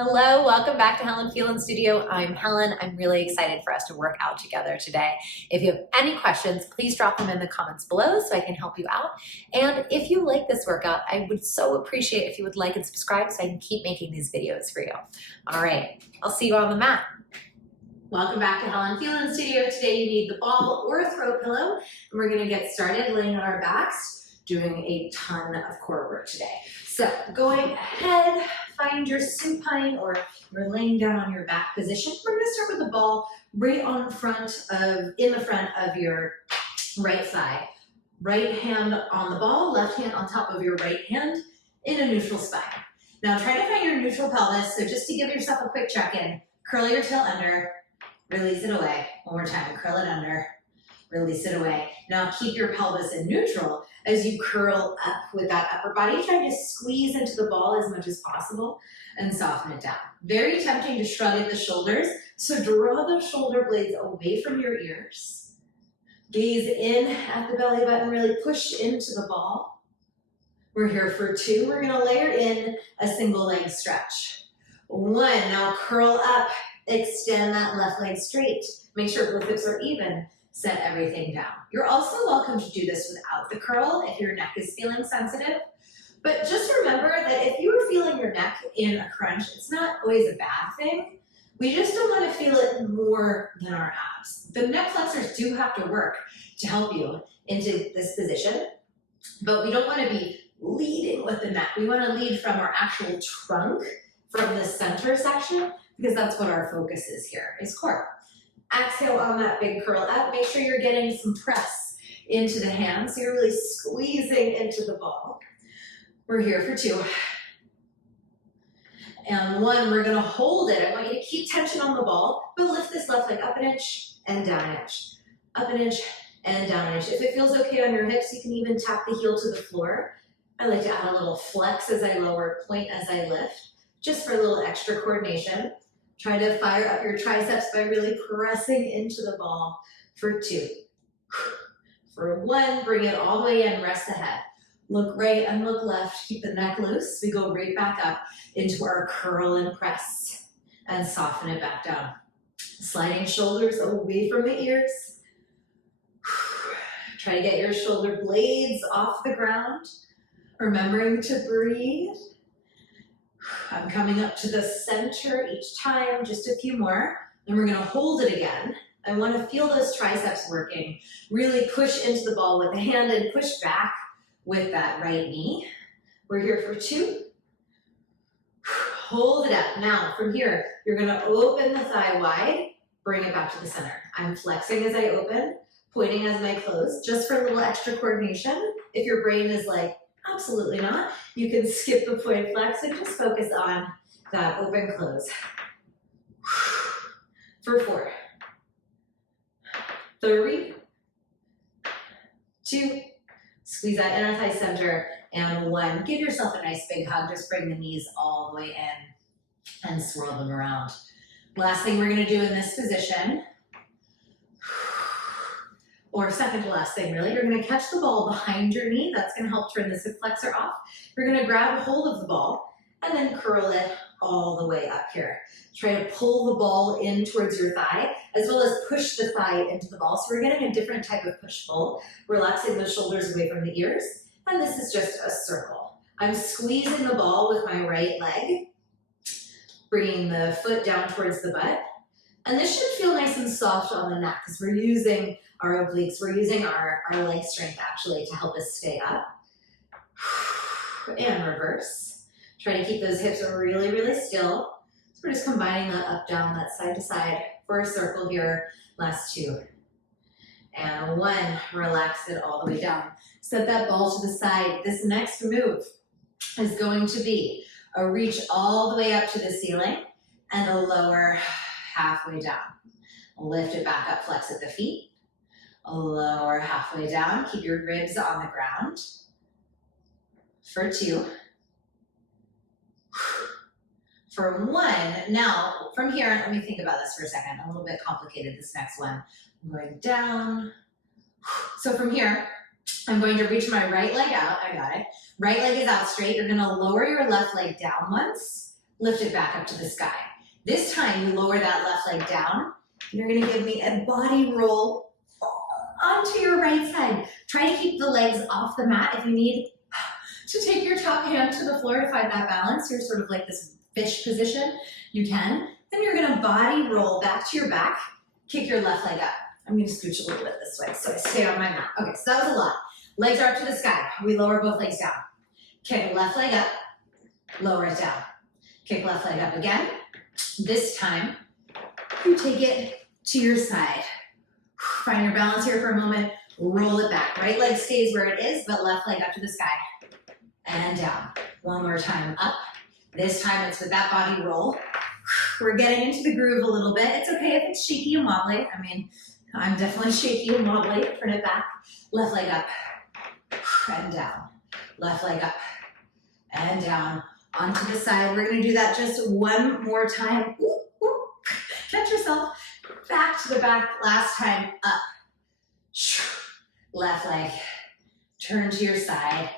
Hello, welcome back to Helen Phelan Studio. I'm Helen. I'm really excited for us to work out together today. If you have any questions, please drop them in the comments below so I can help you out. And if you like this workout, I would so appreciate if you would like and subscribe so I can keep making these videos for you. All right, I'll see you on the mat. Welcome back to Helen Phelan Studio. Today you need the ball or a throw pillow, and we're gonna get started laying on our backs, doing a ton of core work today. So going ahead, find your supine or you're laying down on your back position. We're gonna start with the ball right in the front of your right thigh. Right hand on the ball, left hand on top of your right hand in a neutral spine. Now try to find your neutral pelvis. So just to give yourself a quick check-in, curl your tail under, release it away. One more time, curl it under, release it away. Now keep your pelvis in neutral as you curl up with that upper body, trying to squeeze into the ball as much as possible and soften it down. Very tempting to shrug at the shoulders, so draw the shoulder blades away from your ears. Gaze in at the belly button, really push into the ball. We're here for 2. We're gonna layer in a single leg stretch. 1, now curl up, extend that left leg straight. Make sure both hips are even. Set everything down. You're also welcome to do this without the curl if your neck is feeling sensitive. But just remember that if you are feeling your neck in a crunch, it's not always a bad thing. We just don't want to feel it more than our abs. The neck flexors do have to work to help you into this position, but we don't want to be leading with the neck. We want to lead from our actual trunk, from the center section, because that's what our focus is here, is core. Exhale on that big curl up. Make sure you're getting some press into the hands. So you're really squeezing into the ball. We're here for 2. And 1, we're gonna hold it. I want you to keep tension on the ball, but lift this left leg up an inch and down an inch. Up an inch and down an inch. If it feels okay on your hips, you can even tap the heel to the floor. I like to add a little flex as I lower, point as I lift, just for a little extra coordination. Try to fire up your triceps by really pressing into the ball for 2. For 1, bring it all the way in, rest the head. Look right and look left, keep the neck loose. We go right back up into our curl and press and soften it back down. Sliding shoulders away from the ears. Try to get your shoulder blades off the ground, remembering to breathe. I'm coming up to the center each time, just a few more. Then we're gonna hold it again. I wanna feel those triceps working. Really push into the ball with the hand and push back with that right knee. We're here for 2. Hold it up. Now from here, you're gonna open the thigh wide, bring it back to the center. I'm flexing as I open, pointing as I close, just for a little extra coordination. If your brain is like, absolutely not, you can skip the point flex and just focus on that open close. For 4, 3, 2, squeeze that inner thigh center, and 1. Give yourself a nice big hug. Just bring the knees all the way in and swirl them around. Last thing we're gonna do in this position, or second to last thing really, you're gonna catch the ball behind your knee. That's gonna help turn the hip flexor off. You're gonna grab a hold of the ball and then curl it all the way up here. Try to pull the ball in towards your thigh, as well as push the thigh into the ball. So we're getting a different type of push-pull, relaxing the shoulders away from the ears. And this is just a circle. I'm squeezing the ball with my right leg, bringing the foot down towards the butt. And this should feel nice and soft on the neck because we're using our obliques, we're using our leg strength actually to help us stay up. And reverse. Try to keep those hips really, really still. So we're just combining that up, down, that side to side for a circle here. Last 2. And 1, relax it all the way down. Set that ball to the side. This next move is going to be a reach all the way up to the ceiling and a lower halfway down. Lift it back up, flex at the feet. Lower halfway down, keep your ribs on the ground. For 2. For 1, now from here, let me think about this for a second. A little bit complicated, this next one. I'm going down. So from here, I'm going to reach my right leg out. I got it. Right leg is out straight. You're going to lower your left leg down once, lift it back up to the sky. This time you lower that left leg down. You're gonna give me a body roll onto your right side. Try to keep the legs off the mat. If you need to take your top hand to the floor to find that balance, you're sort of like this fish position, you can. Then you're gonna body roll back to your back, kick your left leg up. I'm gonna scooch a little bit this way so I stay on my mat. Okay, so that was a lot. Legs are up to the sky. We lower both legs down. Kick left leg up, lower it down. Kick left leg up again. This time, you take it to your side. Find your balance here for a moment. Roll it back. Right leg stays where it is, but left leg up to the sky. And down. One more time, up. This time it's with that body roll. We're getting into the groove a little bit. It's okay if it's shaky and wobbly. I mean, I'm definitely shaky and wobbly. Turn it back. Left leg up and down. Left leg up and down. Onto the side. We're gonna do that just one more time. Catch yourself. Back to the back. Last time, up. Left leg. Turn to your side.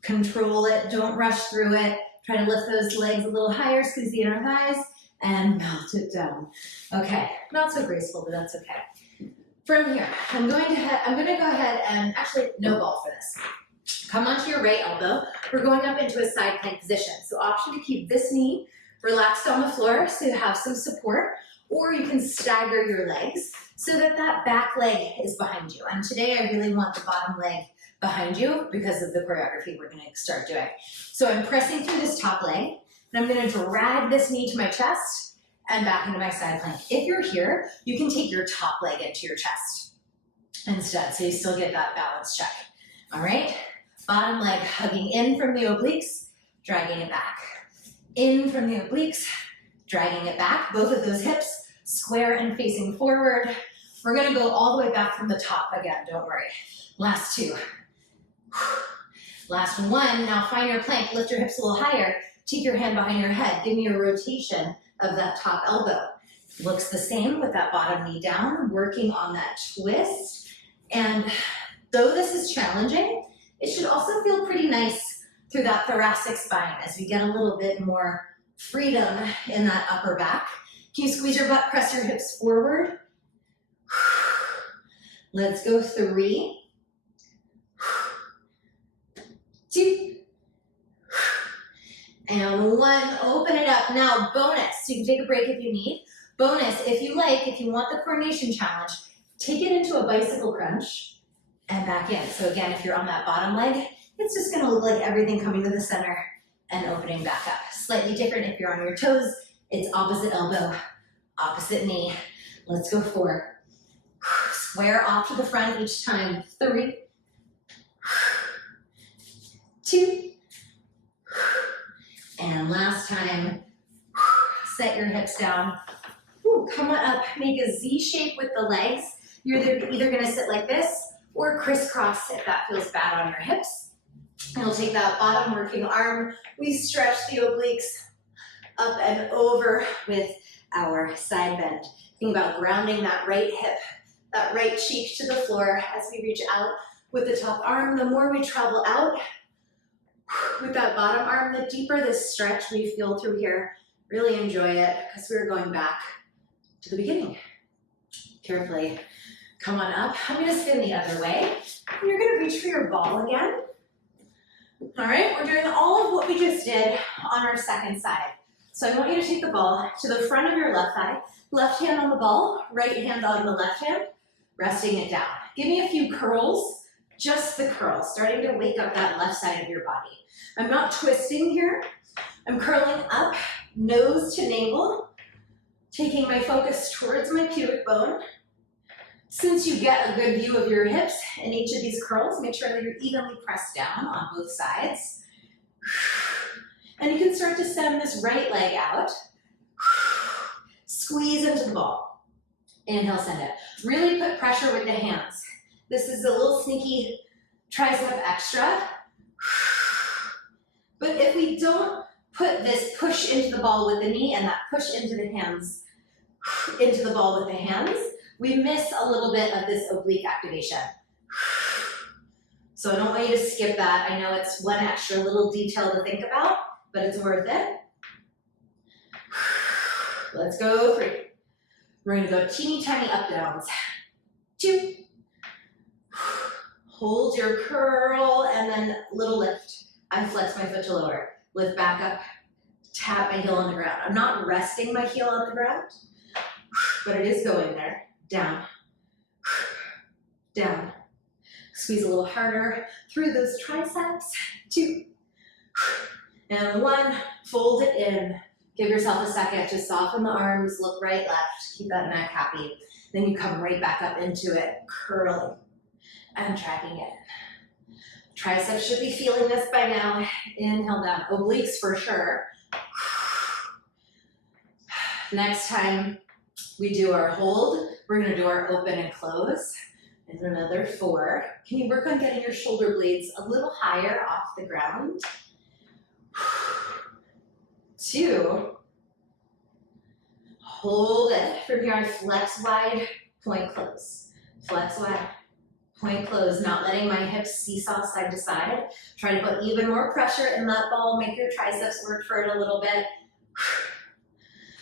Control it. Don't rush through it. Try to lift those legs a little higher. Squeeze the inner thighs and melt it down. Okay, not so graceful, but that's okay. From here, I'm gonna go ahead and actually no ball for this. Come onto your right elbow. We're going up into a side plank position. So option to keep this knee relaxed on the floor so you have some support, or you can stagger your legs so that that back leg is behind you. And today I really want the bottom leg behind you because of the choreography we're gonna start doing. So I'm pressing through this top leg, and I'm gonna drag this knee to my chest and back into my side plank. If you're here, you can take your top leg into your chest instead, so you still get that balance check. All right, bottom leg hugging in from the obliques, dragging it back. In from the obliques, dragging it back. Both of those hips square and facing forward. We're gonna go all the way back from the top again, don't worry. Last two. Last one. Now find your plank, lift your hips a little higher, take your hand behind your head, give me a rotation of that top elbow. Looks the same with that bottom knee down, working on that twist. And though this is challenging, it should also feel pretty nice through that thoracic spine as we get a little bit more freedom in that upper back. Can you squeeze your butt, press your hips forward? Let's go 3, 2, and 1. Open it up. Now bonus, so you can take a break if you need. Bonus, if you like, if you want the coordination challenge, take it into a bicycle crunch and back in. So again, if you're on that bottom leg, it's just gonna look like everything coming to the center and opening back up. Slightly different if you're on your toes, it's opposite elbow, opposite knee. Let's go 4. Square off to the front each time. 3, 2, and last time. Set your hips down. Come on up, make a Z shape with the legs. You're either gonna sit like this or crisscross if that feels bad on your hips. And we'll take that bottom working arm. We stretch the obliques up and over with our side bend. Think about grounding that right hip, that right cheek to the floor as we reach out with the top arm. The more we travel out with that bottom arm, the deeper this stretch we feel through here. Really enjoy it because we're going back to the beginning. Carefully come on up. I'm gonna spin the other way. You're gonna reach for your ball again. All right, we're doing all of what we just did on our second side. So I want you to take the ball to the front of your left thigh, left hand on the ball, right hand on the left hand, resting it down. Give me a few curls, just the curls, starting to wake up that left side of your body. I'm not twisting here. I'm curling up, nose to navel, taking my focus towards my pubic bone. Since you get a good view of your hips in each of these curls, make sure that you're evenly pressed down on both sides. And you can start to send this right leg out. Squeeze into the ball. Inhale, send it. Really put pressure with the hands. This is a little sneaky tricep extra. But if we don't put this push into the ball with the knee and that push into the hands, into the ball with the hands, we miss a little bit of this oblique activation. So I don't want you to skip that. I know it's one extra little detail to think about, but it's worth it. Let's go 3. We're gonna go teeny tiny up downs. 2. Hold your curl and then little lift. I flex my foot to lower. Lift back up, tap my heel on the ground. I'm not resting my heel on the ground, but it is going there. Down, down. Squeeze a little harder through those triceps. 2, and 1. Fold it in. Give yourself a second to soften the arms, look right, left. Keep that neck happy. Then you come right back up into it, curling and dragging it in. Triceps should be feeling this by now. Inhale down, obliques for sure. Next time we do our hold, we're gonna do our open and close. And another 4. Can you work on getting your shoulder blades a little higher off the ground? 2. Hold it. From here, I flex wide, point close. Flex wide, point close. Not letting my hips seesaw side to side. Try to put even more pressure in that ball. Make your triceps work for it a little bit.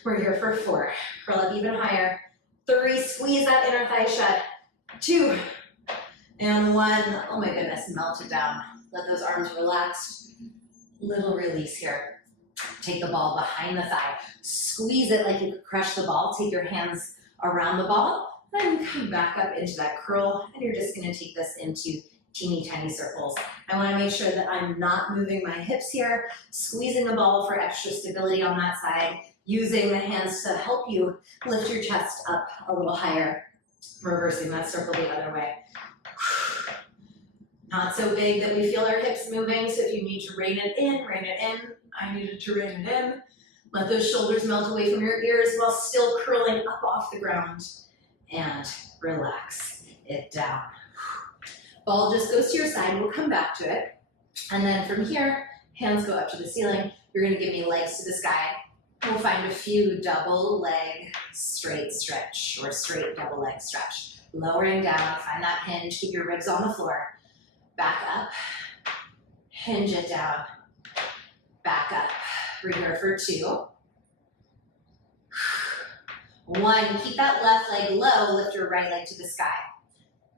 We're here for 4. Curl up even higher. 3, squeeze that inner thigh shut. 2, and 1. Oh my goodness, melt it down. Let those arms relax. Little release here. Take the ball behind the thigh. Squeeze it like you could crush the ball. Take your hands around the ball. Then come back up into that curl. And you're just gonna take this into teeny tiny circles. I wanna make sure that I'm not moving my hips here. Squeezing the ball for extra stability on that side. Using the hands to help you lift your chest up a little higher. Reversing that circle the other way. Not so big that we feel our hips moving, so if you need to rein it in, rein it in. I needed to rein it in. Let those shoulders melt away from your ears while still curling up off the ground. And relax it down. Ball just goes to your side, we'll come back to it. And then from here, hands go up to the ceiling. You're gonna give me legs to the sky. We'll find a few double leg straight stretch or straight double leg stretch. Lowering down, find that hinge, keep your ribs on the floor. Back up, hinge it down, back up. We're here for 2. 1, keep that left leg low, lift your right leg to the sky.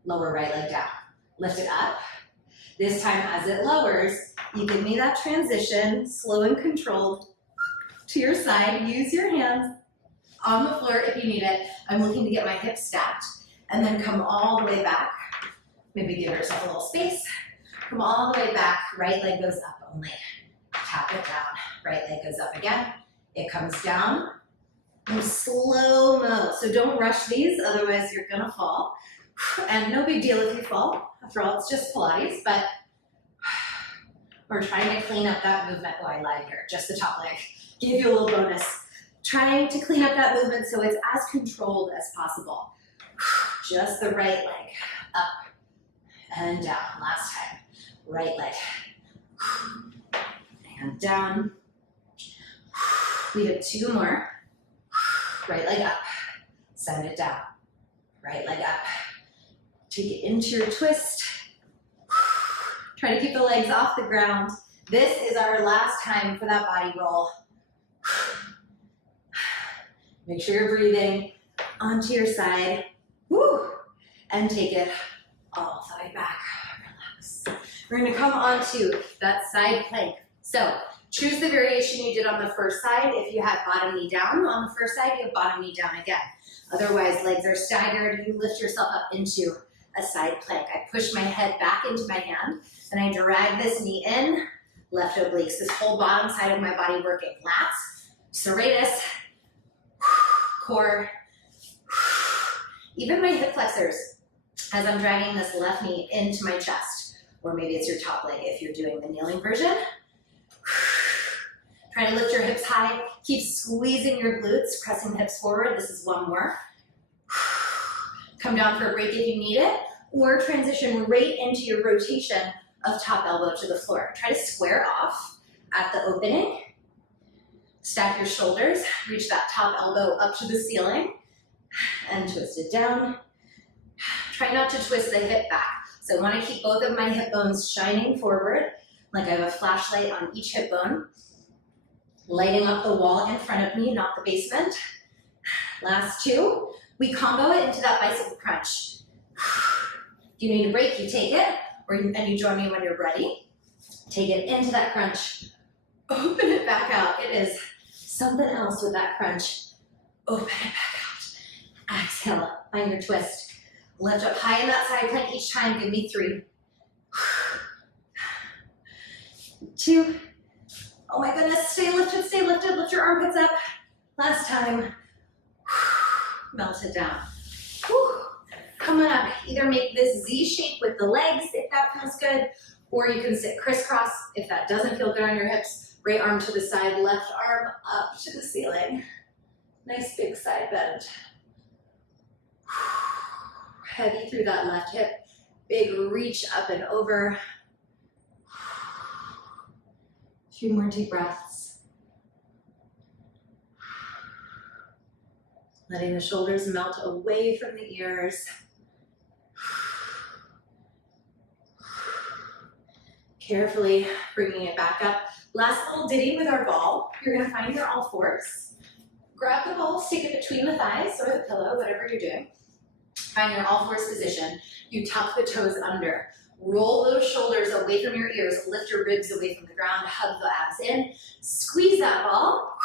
Lower right leg down, lift it up. This time as it lowers, you give me that transition, slow and controlled, to your side. Use your hands on the floor if you need it. I'm looking to get my hips stacked and then come all the way back. Maybe give yourself a little space. Come all the way back, right leg goes up only. Tap it down, right leg goes up again. It comes down in slow-mo. So don't rush these, otherwise you're gonna fall. And no big deal if you fall. After all, it's just Pilates, but we're trying to clean up that movement. Oh, I lied here, just the top leg. Give you a little bonus. Trying to clean up that movement so it's as controlled as possible. Just the right leg, up and down. Last time, right leg, and down. We have 2 more. Right leg up, send it down. Right leg up. Take it into your twist. Try to keep the legs off the ground. This is our last time for that body roll. Make sure you're breathing onto your side. Woo! And take it all the way back. Relax. We're gonna come onto that side plank. So choose the variation you did on the first side. If you had bottom knee down on the first side, you have bottom knee down again. Otherwise, legs are staggered. You lift yourself up into a side plank. I push my head back into my hand, and I drag this knee in, left obliques. This whole bottom side of my body working. Lats, serratus, core, even my hip flexors as I'm dragging this left knee into my chest, or maybe it's your top leg if you're doing the kneeling version. Try to lift your hips high. Keep squeezing your glutes, pressing the hips forward. This is 1 more. Come down for a break if you need it, or transition right into your rotation of top elbow to the floor. Try to square off at the opening. Stack your shoulders, reach that top elbow up to the ceiling, and twist it down. Try not to twist the hip back. So I want to keep both of my hip bones shining forward, like I have a flashlight on each hip bone. Lighting up the wall in front of me, not the basement. Last 2. We combo it into that bicycle crunch. If you need a break, you take it, and you join me when you're ready. Take it into that crunch. Open it back out. It is something else with that crunch. Open it back out. Exhale, find your twist. Lift up high in that side plank each time. Give me 3. 2. Oh my goodness, stay lifted, lift your armpits up. Last time. Melt it down. Whew. Come on up, either make this Z shape with the legs if that feels good, or you can sit crisscross if that doesn't feel good on your hips. Right arm to the side, left arm up to the ceiling. Nice big side bend. Heavy through that left hip. Big reach up and over. A few more deep breaths. Letting the shoulders melt away from the ears. Carefully bringing it back up. Last little ditty with our ball. You're gonna find your all fours. Grab the ball, stick it between the thighs or the pillow, whatever you're doing. Find your all fours position. You tuck the toes under. Roll those shoulders away from your ears. Lift your ribs away from the ground. Hug the abs in. Squeeze that ball.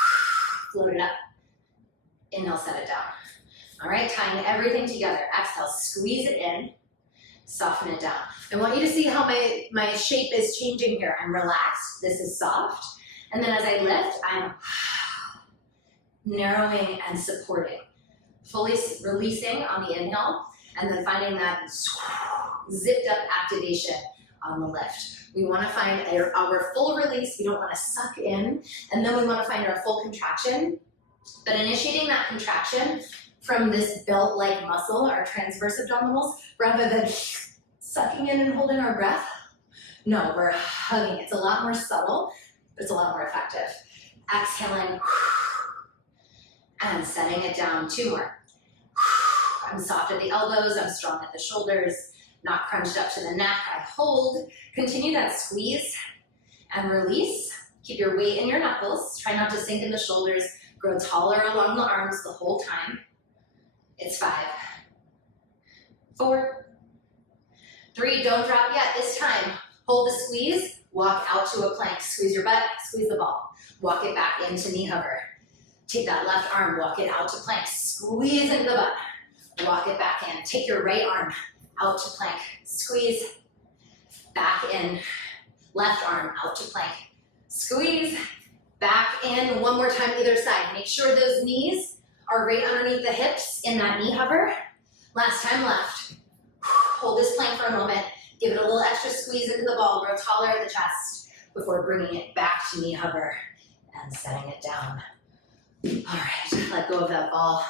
Float it up. Inhale, set it down. All right, tying everything together. Exhale, squeeze it in. Soften it down. I want you to see how my shape is changing here. I'm relaxed. This is soft. And then as I lift, I'm narrowing and supporting. Fully releasing on the inhale, and then finding that zipped up activation on the lift. We want to find our full release. We don't want to suck in, and then we want to find our full contraction. But initiating that contraction from this belt-like muscle, our transverse abdominals, rather than sucking in and holding our breath. No, we're hugging. It's a lot more subtle, but it's a lot more effective. Exhaling and setting it down. 2 more. I'm soft at the elbows. I'm strong at the shoulders, not crunched up to the neck. I hold. Continue that squeeze and release. Keep your weight in your knuckles. Try not to sink in the shoulders. Grow taller along the arms the whole time. It's 5, 4, 3, don't drop yet. This time, hold the squeeze, walk out to a plank. Squeeze your butt, squeeze the ball. Walk it back into knee hover. Take that left arm, walk it out to plank. Squeeze into the butt. Walk it back in. Take your right arm out to plank. Squeeze, back in. Left arm out to plank. Squeeze, back in. One more time either side. Make sure those knees are right underneath the hips in that knee hover. Last time left. Hold this plank for a moment. Give it a little extra squeeze into the ball. Grow taller at the chest before bringing it back to knee hover and setting it down. All right, let go of that ball.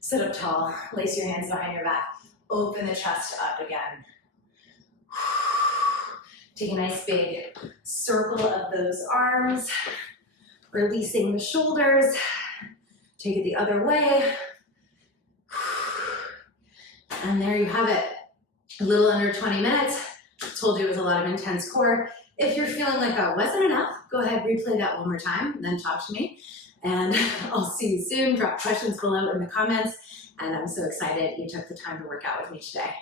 Sit up tall. Lace your hands behind your back. Open the chest up again. Take a nice big circle of those arms. Releasing the shoulders. Take it the other way. And there you have it. A little under 20 minutes. Told you it was a lot of intense core. If you're feeling like that wasn't enough, go ahead, replay that one more time, and then talk to me. And I'll see you soon. Drop questions below in the comments. And I'm so excited you took the time to work out with me today.